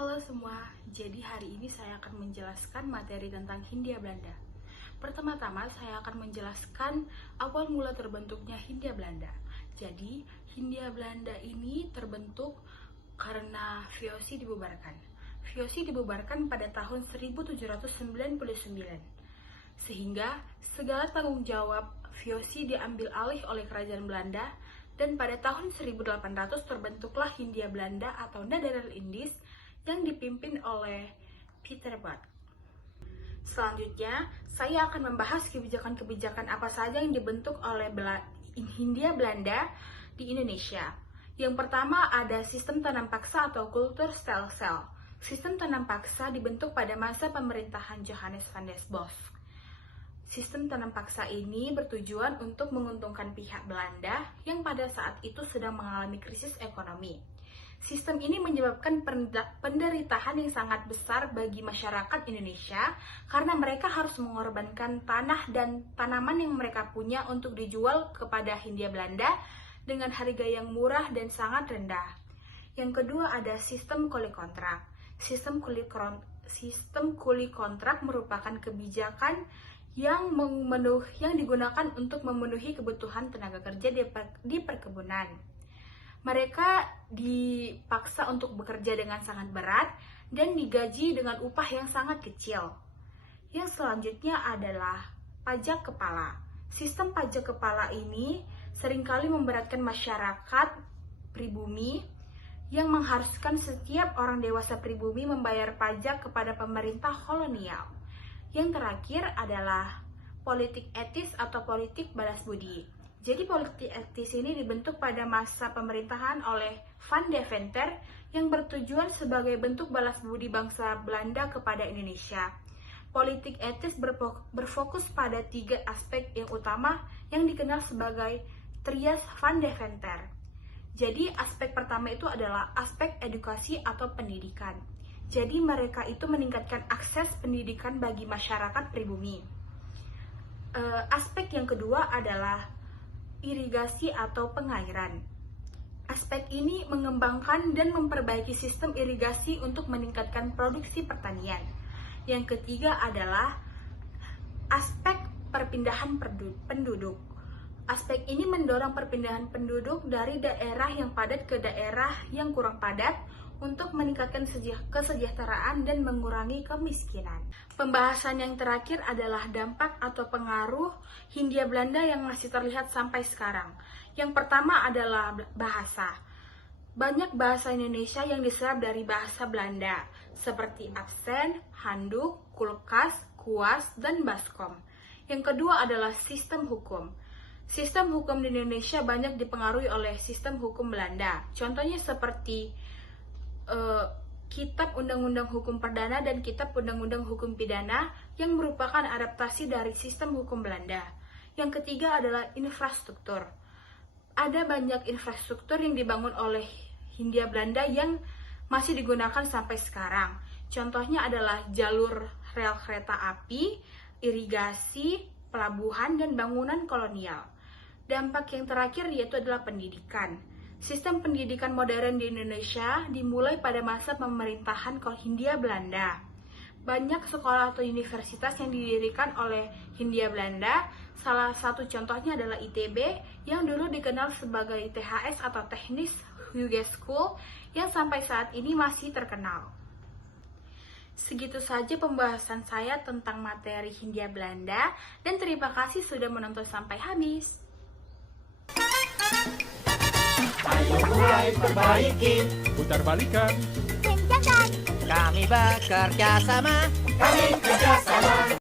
Halo semua, jadi hari ini saya akan menjelaskan materi tentang Hindia Belanda. Pertama-tama saya akan menjelaskan awal mula terbentuknya Hindia Belanda. Jadi, Hindia Belanda ini terbentuk karena VOC dibubarkan. VOC dibubarkan pada tahun 1799. Sehingga segala tanggung jawab VOC diambil alih oleh kerajaan Belanda dan pada tahun 1800 terbentuklah Hindia Belanda atau Nederland Indies yang dipimpin oleh Pieter Both. Selanjutnya, saya akan membahas kebijakan-kebijakan apa saja yang dibentuk oleh Hindia Belanda di Indonesia. Yang pertama ada sistem tanam paksa atau Kulturstelsel. Sistem tanam paksa dibentuk pada masa pemerintahan Johannes van der Bosch. Sistem tanam paksa ini bertujuan untuk menguntungkan pihak Belanda yang pada saat itu sedang mengalami krisis ekonomi. Sistem ini menyebabkan penderitaan yang sangat besar bagi masyarakat Indonesia karena mereka harus mengorbankan tanah dan tanaman yang mereka punya untuk dijual kepada Hindia Belanda dengan harga yang murah dan sangat rendah. Yang kedua ada sistem kuli kontrak. Sistem kuli kontrak merupakan kebijakan yang digunakan untuk memenuhi kebutuhan tenaga kerja di perkebunan. Mereka dipaksa untuk bekerja dengan sangat berat dan digaji dengan upah yang sangat kecil. Yang selanjutnya adalah pajak kepala. Sistem pajak kepala ini seringkali memberatkan masyarakat pribumi yang mengharuskan setiap orang dewasa pribumi membayar pajak kepada pemerintah kolonial. Yang terakhir adalah politik etis atau politik balas budi. Jadi politik etis ini dibentuk pada masa pemerintahan oleh Van Deventer yang bertujuan sebagai bentuk balas budi bangsa Belanda kepada Indonesia. Politik etis berfokus pada 3 aspek yang utama yang dikenal sebagai Trias Van Deventer. Jadi aspek pertama itu adalah aspek edukasi atau pendidikan. Jadi mereka itu meningkatkan akses pendidikan bagi masyarakat pribumi. Aspek yang kedua adalah irigasi atau pengairan. Aspek ini mengembangkan dan memperbaiki sistem irigasi untuk meningkatkan produksi pertanian. Yang ketiga adalah aspek perpindahan penduduk. Aspek ini mendorong perpindahan penduduk dari daerah yang padat ke daerah yang kurang padat untuk meningkatkan kesejahteraan dan mengurangi kemiskinan. Pembahasan yang terakhir adalah dampak atau pengaruh Hindia Belanda yang masih terlihat sampai sekarang. Yang pertama adalah bahasa. Banyak bahasa Indonesia yang diserap dari bahasa Belanda, seperti aksen, handuk, kulkas, kuas, dan baskom. Yang kedua adalah sistem hukum. Sistem hukum di Indonesia banyak dipengaruhi oleh sistem hukum Belanda. Contohnya seperti Kitab Undang-Undang Hukum Perdana dan Kitab Undang-Undang Hukum Pidana yang merupakan adaptasi dari sistem hukum Belanda. Yang ketiga adalah infrastruktur. Ada banyak infrastruktur yang dibangun oleh Hindia Belanda yang masih digunakan sampai sekarang. Contohnya adalah jalur rel kereta api, irigasi, pelabuhan, dan bangunan kolonial. Dampak yang terakhir yaitu adalah pendidikan. Sistem pendidikan modern di Indonesia dimulai pada masa pemerintahan Hindia Belanda. Banyak sekolah atau universitas yang didirikan oleh Hindia Belanda. Salah satu contohnya adalah ITB yang dulu dikenal sebagai THS atau Technisch Hogeschool yang sampai saat ini masih terkenal. Segitu saja pembahasan saya tentang materi Hindia Belanda dan terima kasih sudah menonton sampai habis. Ayo mulai perbaiki, putar balikan. Kami bekerja sama, kami kerjasama.